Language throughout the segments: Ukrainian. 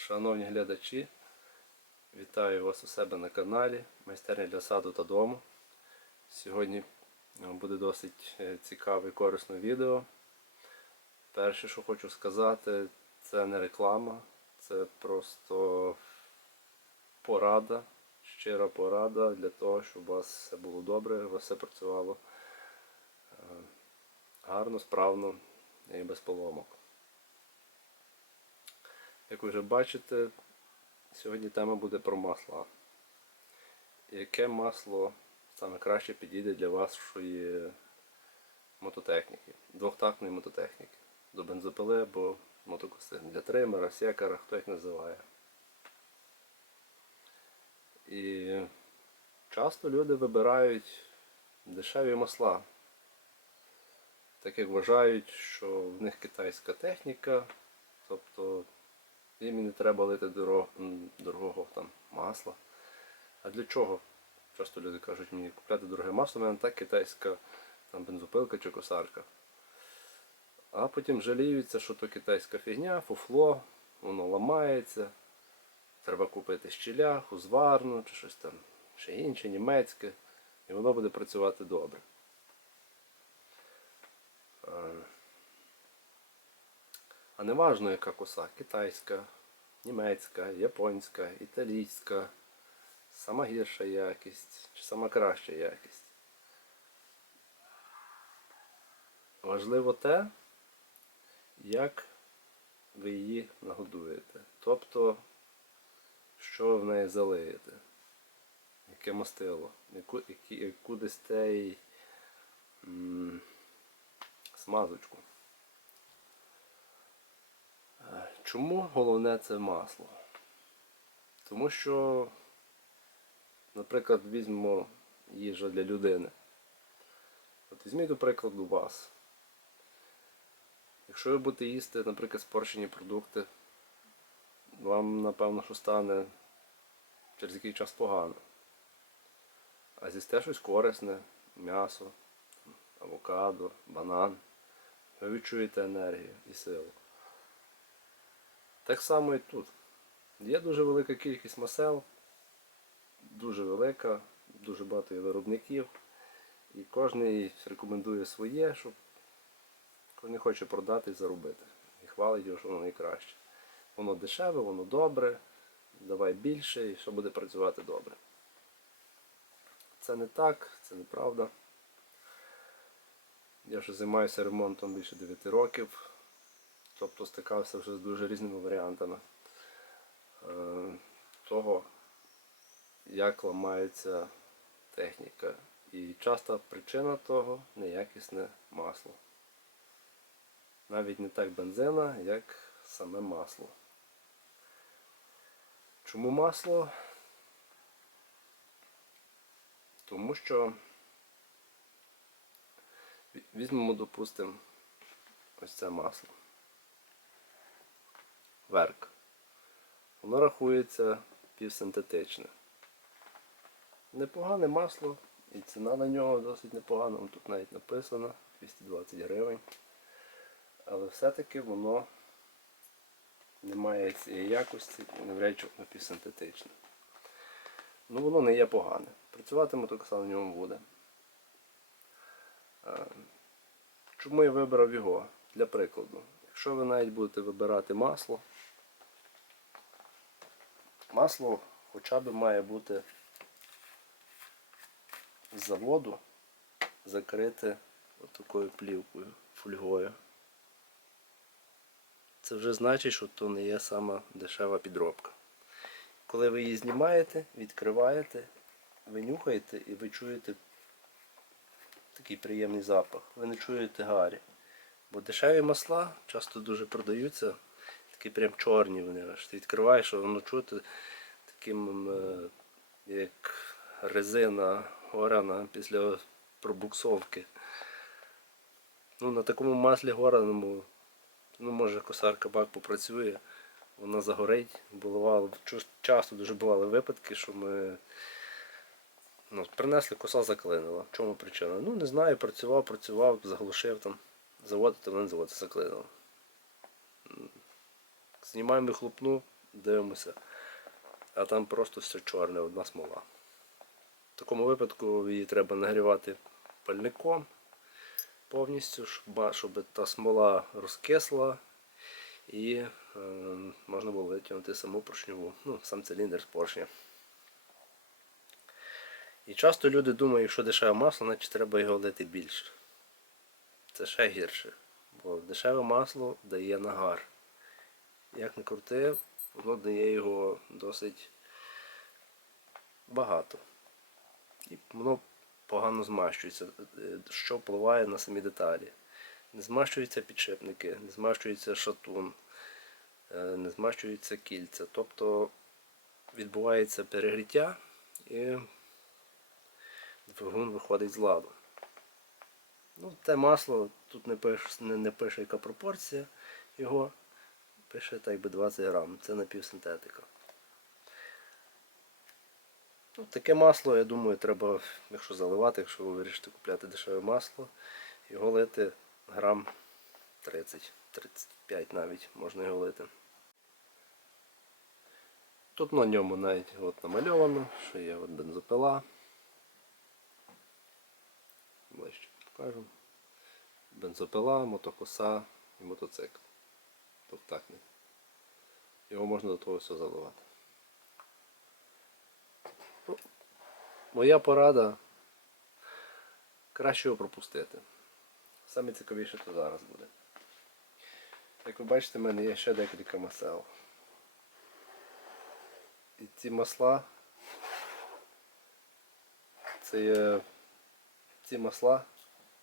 Шановні глядачі, вітаю вас у себе на каналі Майстерня для саду та дому. Сьогодні е, буде досить е, цікаве і корисне відео. Перше, що хочу сказати, це не реклама, це просто порада, щира порада для того, щоб у вас все було добре, у вас все працювало е, гарно, справно і без поломок. Як ви вже бачите, сьогодні тема буде про масла. Яке масло саме краще підійде для вашої мототехніки, двохтактної мототехніки, до бензопили або мотокоси, для тримера, секера, хто їх називає. І часто люди вибирають дешеві масла, так як вважають, що в них китайська техніка, тобто і не треба лити дорого, м, дорогого там масла. А для чого? Часто люди кажуть мені купляти дороге масло, у мене так китайська там бензопилка чи косарка. А потім жаліються, що то китайська фігня, фуфло, воно ламається. Треба купити щілях, узварну чи щось там ще інше, німецьке, і воно буде працювати добре. А не важно, яка коса китайська, німецька, японська, італійська, сама гірша якість чи сама краща якість. Важливо те, як ви її нагодуєте. Тобто, що ви в неї залиєте, яке мастило, яку, яку дасте їй смазочку. Е, Чому головне це масло? Тому що, наприклад, візьмемо їжа для людини. От візьміть, до прикладу, вас. Якщо ви будете їсти, наприклад, спорщені продукти, вам, напевно, що стане через який час погано. А з'їсте щось корисне, м'ясо, авокадо, банан, ви відчуєте енергію і силу. Так само і тут. Є дуже велика кількість масел, дуже велика, дуже багато є виробників. І кожен рекомендує своє, щоб кожен хоче продати і заробити. І хвалить його, що воно найкраще. Воно дешеве, воно добре, давай більше і все буде працювати добре. Це не так, це неправда. Я вже займаюся ремонтом більше 9 років. Тобто стикався вже з дуже різними варіантами е, того, як ламається техніка. І часта причина того неякісне масло. Навіть не так бензина, як саме масло. Чому масло? Тому що візьмемо, допустимо, ось це масло. Верк. Воно рахується півсинтетичне. Непогане масло, і ціна на нього досить непогана. Тут навіть написано 220 гривень. Але все-таки воно не має цієї якості і навряд чи воно півсинтетичне. Ну воно не є погане. Працювати мотокоса на ньому буде. Е, Чому я вибрав його? Для прикладу. Якщо ви навіть будете вибирати масло, масло хоча б має бути з заводу закрите отакою плівкою, фольгою. Це вже значить, що то не є сама дешева підробка. Коли ви її знімаєте, відкриваєте, ви нюхаєте і ви чуєте такий приємний запах. Ви не чуєте гарі. Бо дешеві масла часто дуже продаються, такі прям чорні вони аж. Ти відкриваєш, а воно чути таким, е, як резина горана після пробуксовки. Ну, на такому маслі гораному, ну може косарка бак попрацює, вона загорить. Бувало, часто дуже бували випадки, що ми ну, принесли, коса заклинила. В чому причина? Ну не знаю, працював, працював, заглушив там, заводити, не заводиться, заклинило. Знімаємо вихлопну, дивимося, а там просто все чорне, одна смола. В такому випадку її треба нагрівати пальником повністю, щоб, та смола розкисла і е, можна було витягнути саму поршньову, ну, сам циліндр з поршня. І часто люди думають, якщо дешеве масло, значить треба його лити більше. Це ще гірше. Бо дешеве масло дає нагар. Як не крути, воно дає його досить багато. І воно погано змащується, е, що впливає на самі деталі. Не змащуються підшипники, не змащується шатун, е, не змащуються кільця. Тобто відбувається перегріття і двигун виходить з ладу. Ну, те масло, тут не пише, не, не пише яка пропорція його, пише так би 20 грам. Це напівсинтетика. Ну, таке масло, я думаю, треба, якщо заливати, якщо ви вирішите купляти дешеве масло, його лити грам 30-35 навіть можна його лити. Тут на ньому навіть от намальовано, що є от бензопила. Ближче покажу. Бензопила, мотокоса і мотоцикл. Двохтактний. Його можна до того все заливати. Ну, Моя порада краще його пропустити. Саме цікавіше то зараз буде. Як ви бачите, в мене є ще декілька масел. І ці масла це є ці масла,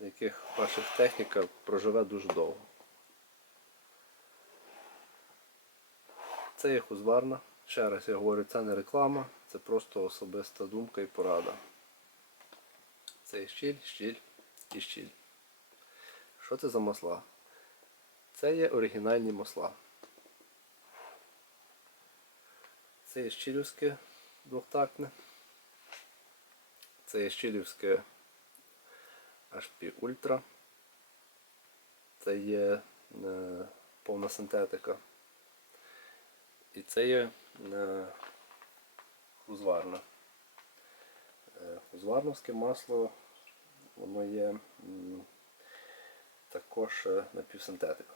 яких ваша техніка проживе дуже довго. Це є хузварна. Ще раз я говорю, це не реклама, це просто особиста думка і порада. Це є щіль, щіль і щіль. Що це за масла? Це є оригінальні масла. Це є щілівське двохтактне. Це є щілівське HP Ultra. Це є е, повна синтетика. І це є е, узварна. Е, узварновське масло, воно є також е, напівсинтетика.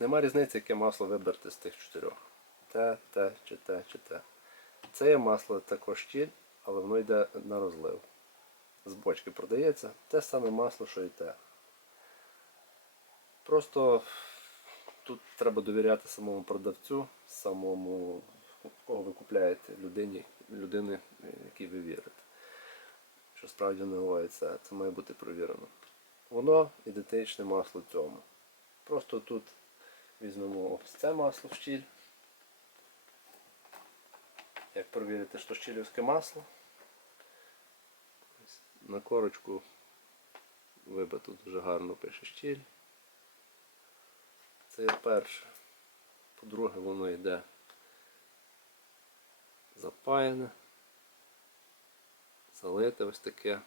Нема різниці, яке масло вибрати з тих чотирьох. Те, те, чи те, чи те. Це є масло також тіль, але воно йде на розлив. З бочки продається те саме масло, що і те. Просто тут треба довіряти самому продавцю, самому, кого ви купляєте, людині, людини, якій ви вірите. Що справді не буває це, це має бути провірено. Воно ідентичне масло цьому. Просто тут візьмемо ось це масло в щіль. Як провірити, що щілівське масло. На корочку вибито дуже гарно пише щіль. Це є перше. По-друге, воно йде запаяне, залите ось таке.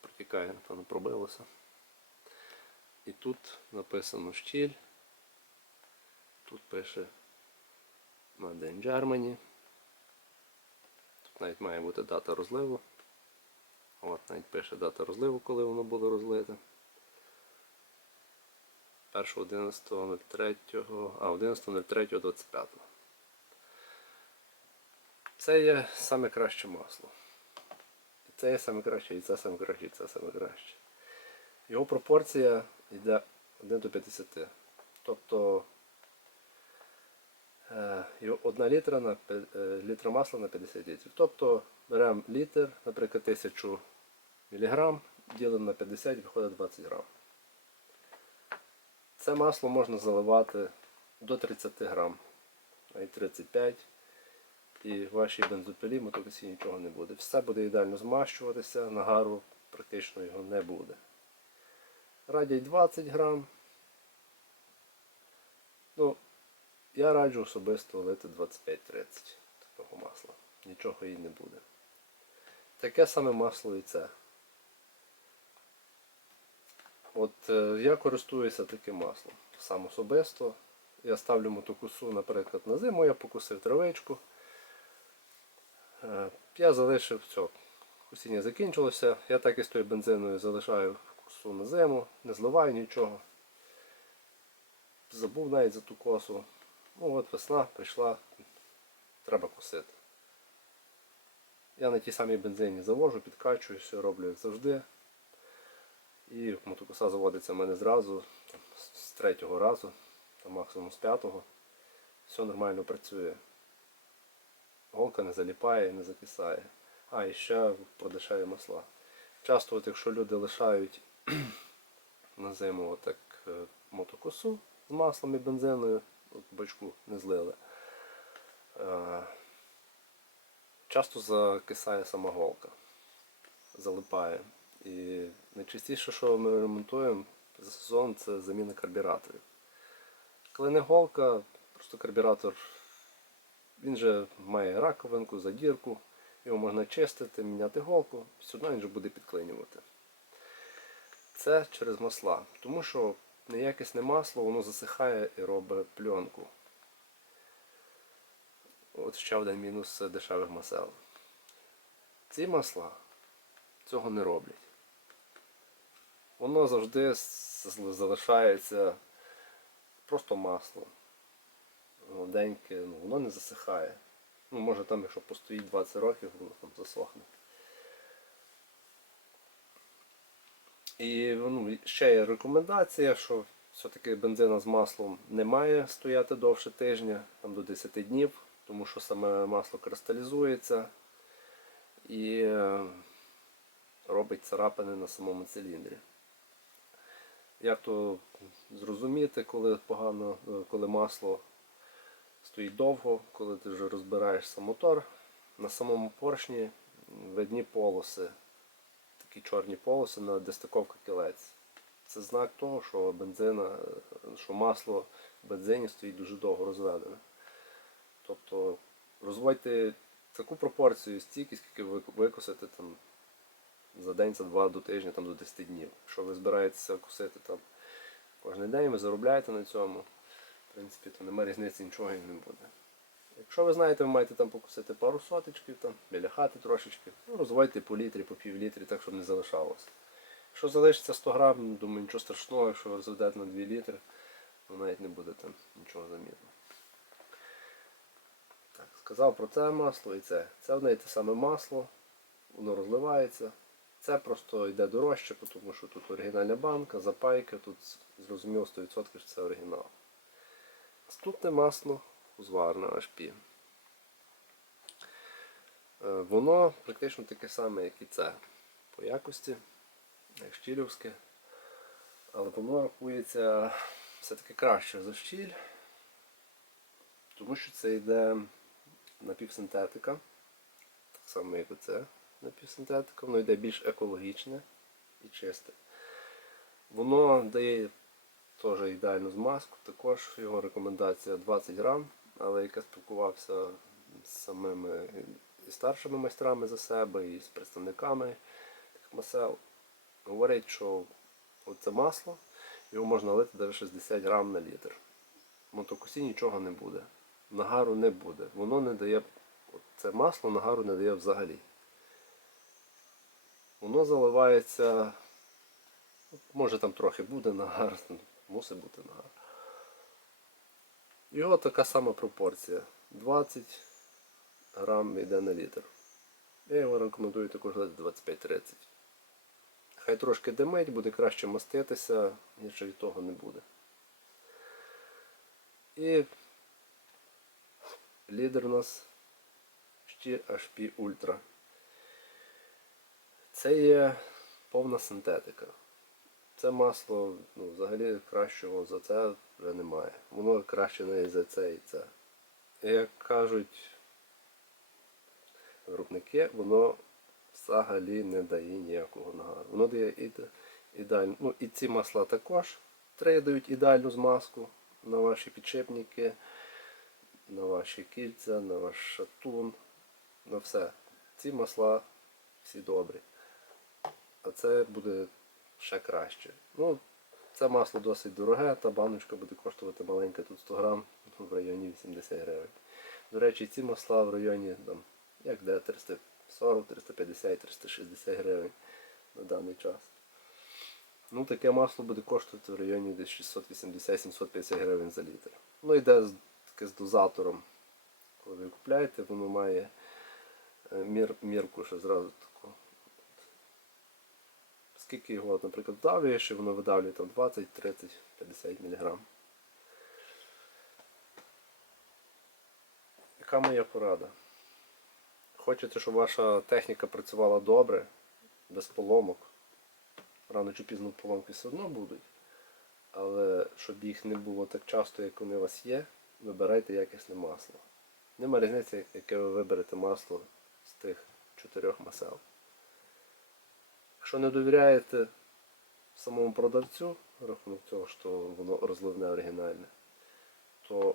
Протікає, напевно, пробилося. І тут написано щіль. Тут пише Made in Germany. Тут навіть має бути дата розливу. От навіть пише дата розливу, коли воно було розлите. 1.11.03, а 11.03.25. Це є саме краще масло. І це є саме краще, і це саме краще, і це саме краще. Його пропорція йде 1 до 50. Тобто е, його 1 літра на е, літра масла на 50 літрів. Тобто беремо літр, наприклад, 1000 мг, ділимо на 50 виходить 20 грам. Це масло можна заливати до 30 грам, а й 35. І в вашій бензопилі мотокосі нічого не буде. Все буде ідеально змащуватися, нагару практично його не буде. Радять 20 грам. Ну, я раджу особисто лити 25-30 такого масла. Нічого їй не буде. Таке саме масло і це. От е, я користуюся таким маслом. Сам особисто. Я ставлю мотокусу, наприклад, на зиму, я покусив травичку. Е, Я залишив все. Кусіння закінчилося. Я так і з тою бензиною залишаю косу на зиму, не зливаю нічого. Забув навіть за ту косу. Ну от весна прийшла, треба косити. Я на тій самій бензині завожу, підкачую, все роблю як завжди. І мотокоса заводиться в мене зразу, там, з- третього разу, там максимум з п'ятого. Все нормально працює. Голка не заліпає, не закисає. А, і ще про масла. Часто, от, якщо люди лишають на зиму отак е, мотокосу з маслом і бензиною, от бачку не злили. е, Часто закисає сама голка, залипає. І найчастіше, що ми ремонтуємо за сезон, це заміна карбюраторів. Голка, просто карбюратор, він же має раковинку, задірку, його можна чистити, міняти голку, одно він вже буде підклинювати. Це через масла. Тому що неякісне масло, воно засихає і робить пленку. От ще один мінус дешевих масел. Ці масла цього не роблять. Воно завжди залишається просто масло. Гладеньке, ну, воно не засихає. Ну, може там, якщо постоїть 20 років, воно там засохне. І ну, ще є рекомендація, що все-таки бензина з маслом не має стояти довше тижня, там до 10 днів, тому що саме масло кристалізується і е, робить царапини на самому циліндрі. Як то зрозуміти, коли погано, е, коли масло стоїть довго, коли ти вже розбираєшся мотор, на самому поршні видні полоси, такі чорні полоси на дестиковка кілець. Це знак того, що бензина, е, що масло в бензині стоїть дуже довго розведене. Тобто розводьте таку пропорцію стільки, скільки ви викосите там за день, за два до тижня, там до 10 днів. Якщо ви збираєтеся косити там кожен день, ви заробляєте на цьому, в принципі, то немає різниці нічого не буде. Якщо ви знаєте, ви маєте там покусити пару соточків, там, біля хати трошечки, ну, розводьте по літрі, по пів літрі, так, щоб не залишалося. Якщо залишиться 100 грам, думаю, нічого страшного, якщо ви розведете на 2 літри, то навіть не буде там нічого замітно. Так, сказав про це масло і це. Це одне і те саме масло, воно розливається. Це просто йде дорожче, тому що тут оригінальна банка, запайка, тут зрозуміло 100% що це оригінал. Наступне масло узварне HP. Воно практично таке саме, як і це по якості, як щілівське. Але воно рахується все-таки краще за щіль, тому що це йде напівсинтетика, так само як і це напівсинтетика, воно йде більш екологічне і чисте. Воно дає теж ідеальну змазку, також його рекомендація 20 грам, але як я спілкувався з самими і старшими майстрами за себе, і з представниками тих масел, говорять, що це масло, його можна лити навіть 60 грам на літр. В мотокосі нічого не буде. Нагару не буде. Воно не дає, це масло нагару не дає взагалі. Воно заливається, може там трохи буде нагар, мусить бути нагар. Його така сама пропорція. 20 грам йде на літр. Я його рекомендую також дати 25-30. Хай трошки димить, буде краще маститися, ніж від того не буде. І лідер у нас HP Ultra. Це є повна синтетика. Це масло ну, взагалі кращого за це вже немає. Воно краще навіть за це і це. Як кажуть виробники, воно взагалі не дає ніякого нагару. Воно дає іде- ідеально. Ну і ці масла також. Три дають ідеальну змазку на ваші підшипники, на ваші кільця, на ваш шатун, на все. Ці масла всі добрі. А це буде ще краще. Ну, це масло досить дороге, та баночка буде коштувати маленька тут 100 грам ну, в районі 80 гривень. До речі, ці масла в районі там, як де 340, 350, 360 гривень на даний час. Ну, таке масло буде коштувати в районі десь 680-750 гривень за літр. Ну, йде з, таке з дозатором. Коли ви купляєте, воно має е, мір, мірку ще зразу. Скільки його, наприклад, вдавлюєш, і воно видавлює там 20, 30, 50 мг. Яка моя порада? Хочете, щоб ваша техніка працювала добре, без поломок. Рано чи пізно поломки все одно будуть. Але щоб їх не було так часто, як вони у вас є, вибирайте якісне масло. Нема різниці, яке ви виберете масло з тих чотирьох масел. Якщо не довіряєте самому продавцю, рахунок цього, що воно розливне оригінальне, то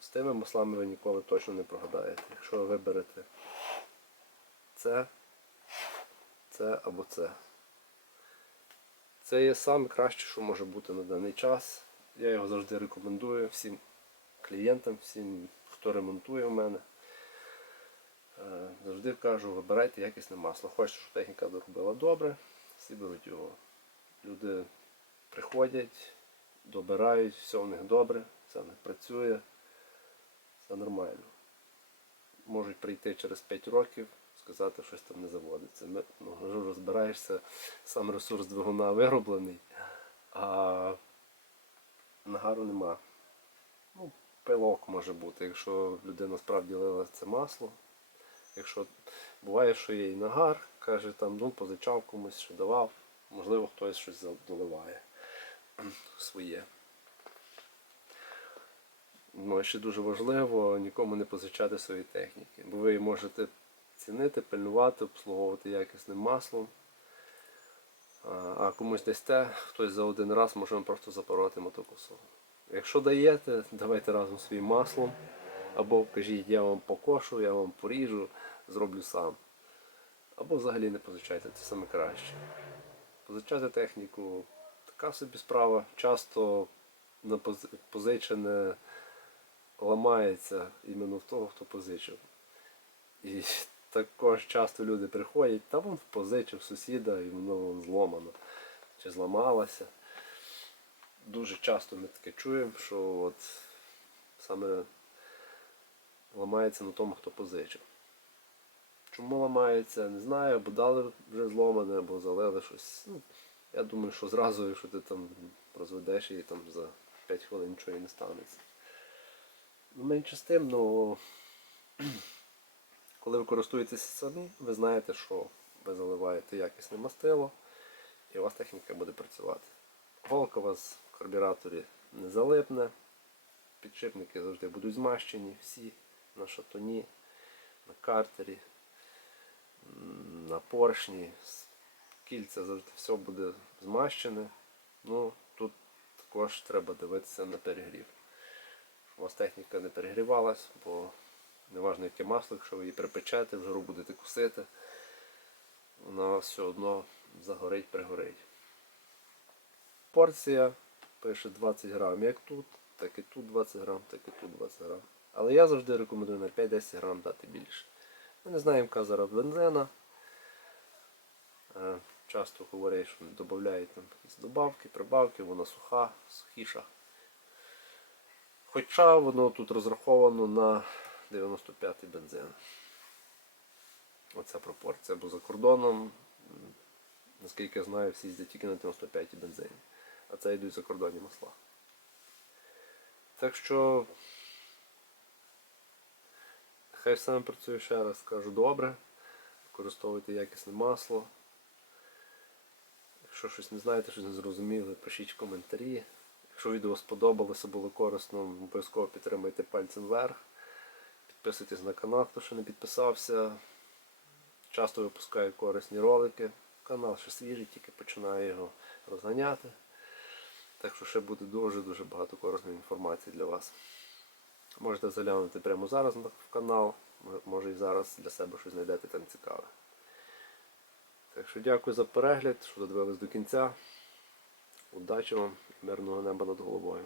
з тими маслами ви ніколи точно не прогадаєте. Якщо ви виберете це, це або це. Це є саме краще, що може бути на даний час. Я його завжди рекомендую всім клієнтам, всім, хто ремонтує в мене. Е, Завжди кажу, вибирайте якісне масло. Хочете, щоб техніка доробила добре, всі беруть його. Люди приходять, добирають, все в них добре, все в них працює, все нормально. Можуть прийти через 5 років, сказати, щось там не заводиться. Ну, розбираєшся, сам ресурс двигуна вироблений, а нагару нема. Ну, пилок може бути, якщо людина справді лила це масло. Якщо буває, що є і нагар, каже, там, ну, позичав комусь, що давав, можливо, хтось щось доливає своє. Ну, ще дуже важливо нікому не позичати свої техніки, бо ви можете цінити, пильнувати, обслуговувати якісним маслом. А, комусь дасте, хтось за один раз може просто запороти мотокосом. Якщо даєте, давайте разом своїм маслом. Або кажіть, я вам покошу, я вам поріжу, зроблю сам. Або взагалі не позичайте, це саме краще. Позичати техніку така собі справа. Часто на позичене ламається іменно в того, хто позичив. І також часто люди приходять, та вон позичив сусіда і воно вон зломано. Чи зламалося. Дуже часто ми таке чуємо, що от саме ламається на тому, хто позичив. Чому ламається, не знаю, або дали вже зломане, або залили щось. Ну, я думаю, що зразу, якщо ти там розведеш її там за 5 хвилин нічого і не станеться. Ну, менше з тим, ну коли ви користуєтеся самі, ви знаєте, що ви заливаєте якісне мастило, і у вас техніка буде працювати. Голка у вас в карбюраторі не залипне, підшипники завжди будуть змащені, всі на шатуні, на картері, на поршні, кільця все буде змащене. Ну, тут також треба дивитися на перегрів. Щоб у вас техніка не перегрівалась, бо неважно яке масло, якщо ви її припечете, вжару будете кусити, вона все одно загорить, пригорить. Порція пише 20 грам, як тут, так і тут 20 грам, так і тут 20 грам. Але я завжди рекомендую на 5-10 грам дати більше. Ми не знаємо, яка зараз бензина. Е, Часто говорять, що додають там якісь добавки, прибавки, вона суха, сухіша. Хоча воно тут розраховано на 95-й бензин. Оця пропорція, бо за кордоном, наскільки я знаю, всі їздять тільки на 95-й бензині. А це йдуть закордонні масла. Так що хай все працює ще раз, скажу добре. Використовуйте якісне масло. Якщо щось не знаєте, щось не зрозуміли, пишіть коментарі. Якщо відео сподобалося, було корисно, обов'язково підтримайте пальцем вверх. Підписуйтесь на канал, хто ще не підписався. Часто випускаю корисні ролики. Канал ще свіжий, тільки починаю його розганяти. Так що ще буде дуже-дуже багато корисної інформації для вас. Можете заглянути прямо зараз в канал, може і зараз для себе щось знайдете там цікаве. Так що дякую за перегляд, що додивились до кінця. Удачі вам мирного неба над головою.